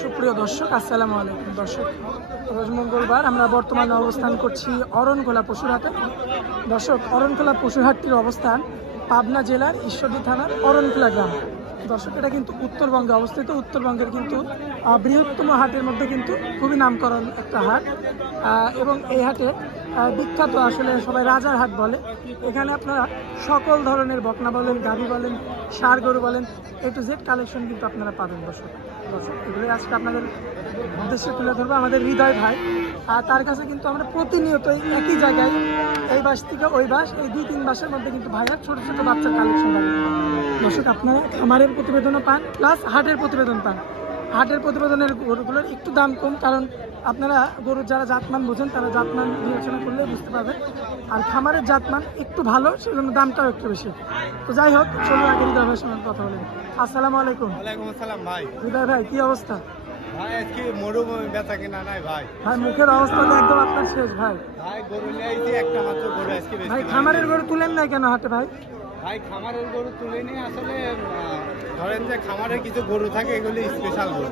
সুপ্রিয় দর্শক, আসসালামু আলাইকুম দর্শক। রোজ মঙ্গলবার আমরা বর্তমানে অবস্থান করছি অরণখোলা পশুরহাটে দর্শক, অরণখোলা পশুরহাটটির অবস্থান পাবনা জেলার ঈশ্বরদী থানার অরণখোলা গ্রাম। দর্শক, এটা কিন্তু উত্তরবঙ্গে অবস্থিত। উত্তরবঙ্গের কিন্তু বৃহত্তম হাটের মধ্যে কিন্তু খুবই নামকরণ একটা হাট। এবং এই হাটে বিখ্যাত আসলে সবাই রাজার হাট বলে। এখানে আপনারা সকল ধরনের বকনা বলেন, গাভী বলেন সার গরু বলেন এ টু জেড কালেকশন কিন্তু আপনারা পাবেন দর্শক। দর্শক এগুলোই আজকে আপনাদের উদ্দেশ্যে তুলে ধরবো, আমাদের হৃদয় ভাই। আর তার কাছে কিন্তু আমরা প্রতিনিয়ত একই জায়গায় এই বাস থেকে ওই বাস, এই দুই তিন বাসের মধ্যে কিন্তু ভাইয়ার ছোট ছোট বাচ্চার কালেকশন পাবেন দর্শক, আপনারা খামারের প্রতিবেদনও পান? প্লাস হাটের প্রতিবেদন পান। হাটের প্রতিবেদনের গরুগুলোর একটু দাম কম, কারণ আপনারা গরুর যারা জাতমান বোঝেন তারা জাতমান বিবেচনা করলে বুঝতে পারবেন। আর খামারের জাতমান একটু ভালো সেজন্য দামটাও একটু বেশি। তো যাই হোক চলুন আগে হৃদয় ভাইয়ের সঙ্গে কথা বলেন আসসালামু আলাইকুম। আসসালাম ভাই। হৃদয় ভাই কি অবস্থা? ভাই আজকে মরুভূমি বেচা কিনা নাই ভাই। ভাই মুখের অবস্থা তো একদম আপনার শেষ ভাই। ভাই গরু নিয়ে একটা মাত্র গরু আজকে ভাই খামারের গরু তুলেন না কেন হাটে ভাই? ভাই খামারের গরু তুলে নিয়ে আসলে ধরেন যে খামারে কিছু গরু থাকে এগুলি স্পেশাল গরু।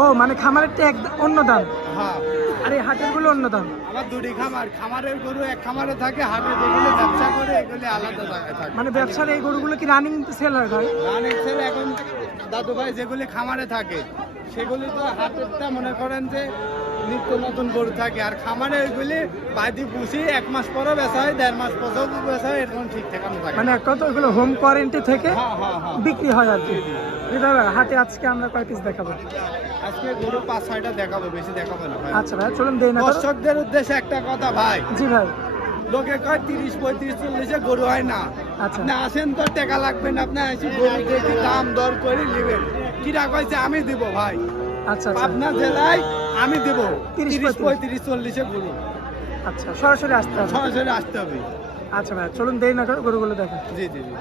ও মানে খামারেরটা এক অন্য দাম? হ্যাঁ আর এই হাটেরগুলো অন্য দাম। আমার দুটি খামার। খামারের গরু এক খামারে থাকে হাটে যেগুলো ব্যবসা করে এগুলি আলাদা থাকে। মানে ব্যবসার এই গরুগুলো কি রানিং সেল হয় ভাই? রানিং ছেলে এখন দাদু ভাই যেগুলি খামারে থাকে সেগুলি তো হাটেরটা মনে করেন যে নিত্য নতুন গরু থাকে। আর খামারে ওইগুলি বাদি পুষি এক মাস পরে বেচা হয় দেড় মাস পরেও বেচা হয় এরকম ঠিক ঠাকানো থাকে। মানে এক কথা ওগুলো হোম কোয়ারেন্টি থেকে হ্যাঁ হ্যাঁ হ্যাঁ। বিক্রি হয় আর কি। ভাই হাটে আজকে আমরা কয় পিস দেখাবো? আজকে গরু পাঁচ ছয়টা দেখাবো বেশি দেখাবো না আচ্ছা ভাই চলুন দেই না দর্শকদের উদ্দেশ্যে একটা কথা ভাই। জি ভাই। লোকে কয় তিরিশ পঁয়ত্রিশ চল্লিশে গরু হয় না। আচ্ছা। আপনি আসেন তো টাকা লাগবে না আপনি আসি গরু দেখি দাম দর করে নেবেন। কিরা কয়েছে আমি দিব ভাই। আচ্ছা আচ্ছা। পাবনা জেলায় আমি দেব। তিরিশ, তিরিশ পঁয়ত্রিশ। পঁয়ত্রিশ চল্লিশে গরু। আচ্ছা সরাসরি আসতে হবে। সরাসরি আসতে হবে। আচ্ছা ভাই চলুন দেই না করে গরুগুলো দেখো জি জি জি।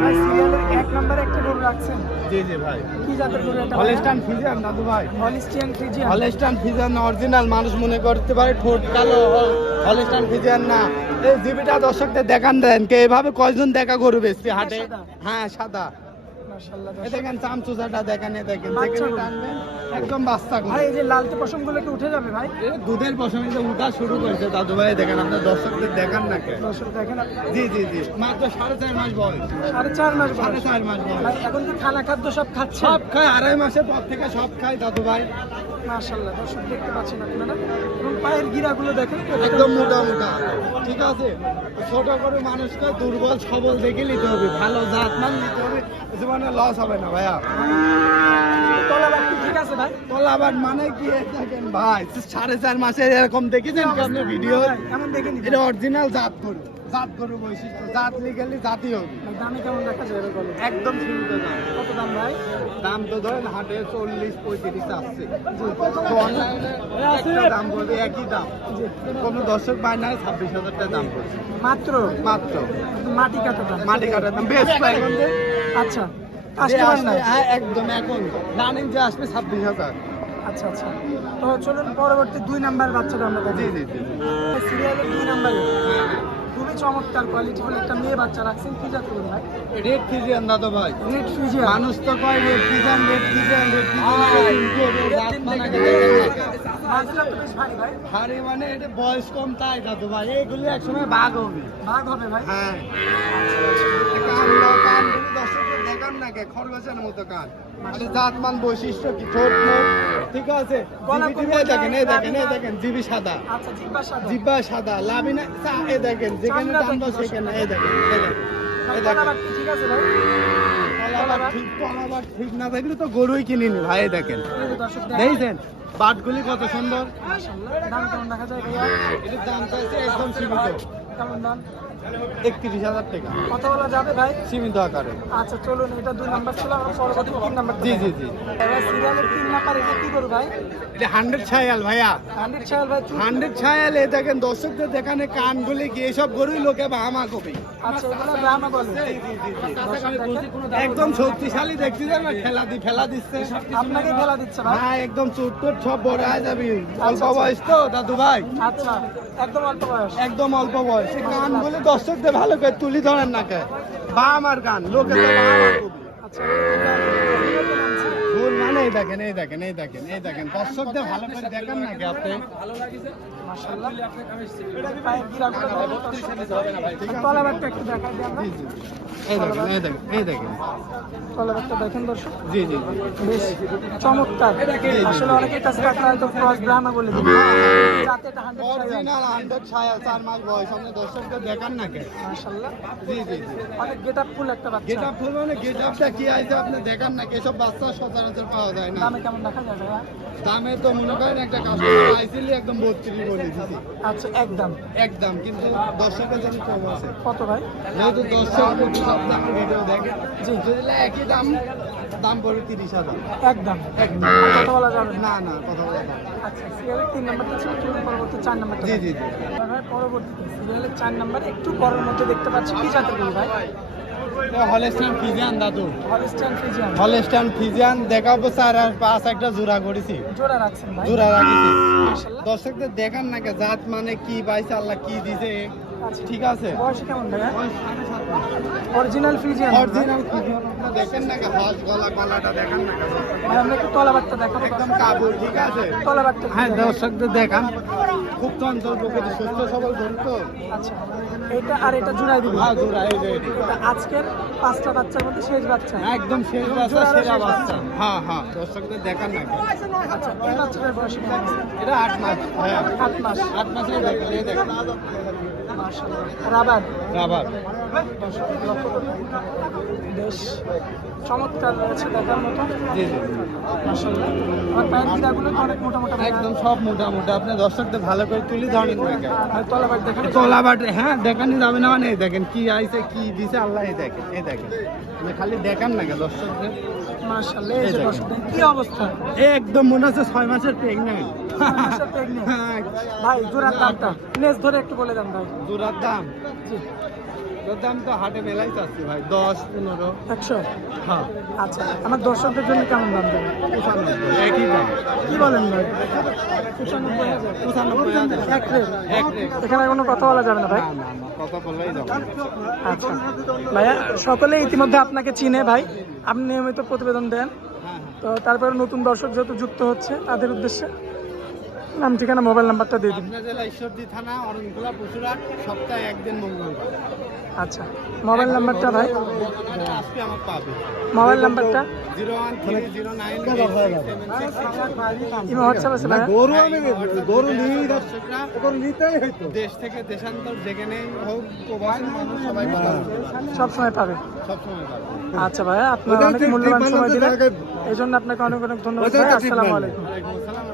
ভাই সিরিয়ালের এক নম্বরে একটা গরু রাখছেন। জি জি ভাই। কি জাতের গরু এটা হলেস্টান ফিজিয়ান দাদু ভাই। Holstein Friesian Holstein Friesian original মানুষ মনে করতে পারে ঠোঁট কালো হ- ফিজিয়ান না। এই জিবিটা দর্শকদের দেখান দেন কে এভাবে কয়জন দেখা গরু বেশি হাটে? হ্যাঁ সাদা। মাশাআল্লাহ দেখেন চামচুচাটা দেখেন দেখেন। যেখানে টানবেন, একদম বাস্তা ভাই এই যে লালতে পশমগুলো কি উঠে যাবে ভাই? এ দুধের পশমে যে উঠা শুরু করেছে দাদু ভাই দেখেন আপনার দর্শকদের দেখান না কে দর্শক দেখেন জি জি জি। মাত্র সাড়ে চার মাস বয়স। সাড়ে চার মাস সাড়ে চার মাস বয়স। এখন কি খানা খাদ্য সব খাচ্ছে? সব খায় আড়াই মাসের পর থেকে সব খায় দাদু ভাই। মাশাআল্লাহ দর্শক দেখতে পাচ্ছেন আপনারা। এবং পায়ের গিরাগুলো দেখেন একদম মোটা মোটা। ঠিক আছে? ছোট করে মানুষকে দুর্বল সবল দেখে নিতে হবে। ভালো জাত মান নিতে হবে। জীবনে লস হবে না ভাইয়া। ঠিক আছে ভাই? কলাবাট মানে কি? দেখেন ভাই সাড়ে চার মাসে এরকম দেখেছেন আপনি ভিডিও এমন দেখে নিতে এটা অরিজিনাল জাত গরু। জাত গরু বৈশিষ্ট্য জাত লিগালি জাতি হবে। দামে কেমন দেখা একদম সীমিত দাম। কত দাম ভাই? দাম তো ধরেন হাটে চল্লিশ পঁয়ত্রিশ আসছে একটা দাম বলবে একই দাম। কোনো দর্শক পায় না ছাব্বিশ হাজার টাকা দাম পড়ছে। মাত্র? মাত্র। মাটি কাটা দাম। মাটি কাটার দাম বেশ আচ্ছা। হ্যাঁ একদম এখন। রানিং যে আসবে ছাব্বিশ হাজার। আচ্ছা আচ্ছা। তো চলুন পরবর্তী দুই নাম্বার বাচ্চাটা আমরা জি জি সিরিয়ালের দুই নাম্বারে। খুবই চমৎকার কোয়ালিটি হলো একটা মেয়ে বাচ্চা রাখছেন কি জাত করুন ভাই? রেড ফিজিয়ান দাদা ভাই। রেড ফিজিয়ান মানুষ তো কয় red Friesian red Friesian red Friesian ভারী মানে এটা বয়স কম তাই দাদু ভাই। এইগুলি একসময় বাঘ হবে। বাঘ হবে ভাই। হ্যাঁ। কান কান গুলি দর্শকদের দেখান খরগোশের মতো কান মানে জাতমান বৈশিষ্ট্য কি? ছোট ঠিক আছে? গলা জিবি টিবি কোমল এই দেখেন এই দেখেন এই দেখেন জিবি সাদা। জিব্বা সাদা। লাভিনা চা দেখেন যেখানে টানবো সেখানে এই দেখেন এই দেখেন এই গলা দেখেন। বাট কি ঠিক আছে ভাই? ঠিক না থাকলে তো গরুই কিনিনি ভাই দেখেন। দেখেন দেখছেন? কত সুন্দর? দাম কেমন দেখা যায় ভাইয়া? এটার দাম চাইছে একদম সীমিত। কেমন দাম? একত্রিশ হাজার টাকা। কত বলা যাবে ভাই? সীমিত আকারে। আচ্ছা চলুন এটা দুই নাম্বার ছিল আমরা পরবর্তী তিন নাম্বার জি জি জি। সিরিয়ালের তিন নাম্বার এটা কি করব ভাই? এটা হান্ড্রেড ছায়াল ভাইয়া। হান্ড্রেড ছায়াল ভাই চুল হান্ড্রেড ছায়াল এই দেখেন দর্শকদের দেখানে কানগুলি কি এসব গরুই লোকে বাহামা কবি। আচ্ছা এগুলো একদম শক্তিশালী দেখছি না খেলা দি ফেলা দিচ্ছে আপনাকে খেলা দিচ্ছে ভাই? হ্যাঁ একদম চুট সব বড় হয়ে যাবি। অল্প আচ্ছা। বয়স তো দাদু ভাই আচ্ছা। একদম অল্প বয়স। একদম অল্প বয়স। এই গানগুলি দর্শকদের ভালো করে তুলি ধরেন না কে? বা আমার গান লোকের বা আচ্ছা এটা কি নাম ছিল? ভুল মানে এই দেখেন এই দেখেন এই দেখেন এই দেখেন। দর্শকদের ভালো করে দেখেন নাকি আপনি। মাশাআল্লাহ। পায়ের গিরাগুলো দেখেন দর্শক। তলাবারটা একটু দেখাই দিই জি জি এই দেখেন এই দেখেন এই দেখেন। তলাবারটা দেখেন দর্শক। জি জি জি। বেশ চমৎকার। আসলে অনেকের কাছে রাখলে হয়তো ক্রস ব্রাহ্মা বলে। দিবে যাতে এটা হান্ড্রেড অরিজিনাল হান্ড্রেড ছায়া চার মাস বয়স। আপনি দর্শকদের দেখান নাকি মাশাআল্লাহ। জি জি অনেক ফুল একটা বাচ্চা। ফুল মানে কি আছে আপনি দেখান নাকি এসব বাচ্চা সচরাচর পাওয়া যায়। না। দামে কেমন ভাইয়া? দামে তো মনে করেন একটা কাস্টমার আইসিলি একদম বত্রিশ বলে দিছি। আচ্ছা একদম। একদম কিন্তু দর্শকের জন্য কম আছে। কত ভাই? যেহেতু দর্শক প্রতি সপ্তাহে ভিডিও দেখে জি। যদি একই দাম দাম পড়বে তিরিশ হাজার। একদম। একদম। কত বলা যাবে না? না কথা বলা যাবে আচ্ছা সিরিয়ালের তিন নাম্বারটা ছিল পরবর্তী চার নাম্বারটা জি জি জি। পরবর্তীতে সিরিয়ালের চার নাম্বার একটু বড়র মধ্যে দেখতে পাচ্ছি কি জাতের ভাই? হলস্টান ফিজিয়ান দাদু। হলস্টান ফিজিয়ান দেখাবো স্যার আর পাঁচ একটা জোড়া করেছি। জোড়া রাখছেন ভাই। জোড়া রাখছি। দর্শকদের দেখান না জাত মানে কি পাইছে আল্লাহ কি দিছে। ঠিক আছে। বয়স কেমন ভাইয়া? অরিজিনাল ফ্রিজিয়ান অরিজিনাল দেখেন না কে গলা গলাটা দেখান না ভাই আমরা একটু তলাবারটা দেখাবো একদম কাবুল ঠিক আছে? তলাবারটা একটু হ্যাঁ দর্শকদের দেখান। খুব চঞ্চল প্রকৃতি সুস্থ সবল ধরুন তো। আচ্ছা এটা আর এটা জোড়াই দিব। হ্যাঁ জোড়া এই যে। আজকের পাঁচটা বাচ্চার মধ্যে শেষ বাচ্চা। একদম শেষ বাচ্চা সেরা বাচ্চা। হ্যাঁ হ্যাঁ দর্শকদের দেখান না আচ্ছা এই বাচ্চাটার বয়স এটা আট মাস হ্যাঁ। আট মাস। আট মাসে দেখেন এই দেখেন। মাশাআল্লাহ রাবার। রাবার। বেশ চমৎকার রয়েছে দেখার মতো। জি জি। আমার পায়ের গিরাগুলো তো অনেক মোটা মোটা একদম সব মোটা মোটা। আপনি দর্শকদের ভালো করে তুলি ধরেন দেখেন হ্যাঁ দেখানি যাবে না মানে দেখেন কি আইছে কি দিছে আল্লাহ দেখেন এই দেখেন। খালি দেখান না দর্শকদের? মাশাআল্লাহ এই কি অবস্থা? একদম মনে হচ্ছে ছয় মাসের প্রেগনেন্ট ভাই জোড়ার দামটা। নেস ধরে একটু বলে দেন ভাই। জোড়ার দাম? দাম তো হাটে মেলাই চাচ্ছি ভাই দশ পনেরো। একশো? হ্যাঁ। আচ্ছা আমার দর্শকদের জন্য কেমন দাম দেবেন? পঁচানব্বই। একই দাম। কি বলেন ভাই? এখানে কোনো কথা বলা যাবে না ভাই? কথা বললেই যাব। আচ্ছা। ভাইয়া সকলে ইতিমধ্যে আপনাকে চিনে ভাই। আপনি নিয়মিত প্রতিবেদন দেন। হ্যাঁ। তো তারপরে নতুন দর্শক যেহেতু যুক্ত হচ্ছে তাদের উদ্দেশ্যে নাম ঠিকানা মোবাইল নাম্বারটা দিয়ে দিন। জেলা ঈশ্বরদী থানা অরণখোলা পশুরাট সপ্তাহে একদিন মঙ্গলবার। আচ্ছা মোবাইল নাম্বারটা ভাই? আজকে আমার পাবে। মোবাইল নাম্বারটা? Zero one three zero nine imo WhatsApp আছে ভাইয়া গরু আমি গরু নিয়ে দর্শকরা। গরু নিতেই হইতো। দেশ থেকে দেশান্তর যেখানেই হোক প্রবাসী মানুষ সবাই কথা সব সময় পাবে। সবসময় পাবে। আচ্ছা ভাইয়া আপনার অনেক মূল্যবান সময় দিলেন। এই জন্য আপনাকে অনেক অনেক ধন্যবাদ ভাই। আসসালামু আলাইকুম। ওয়ালাইকুম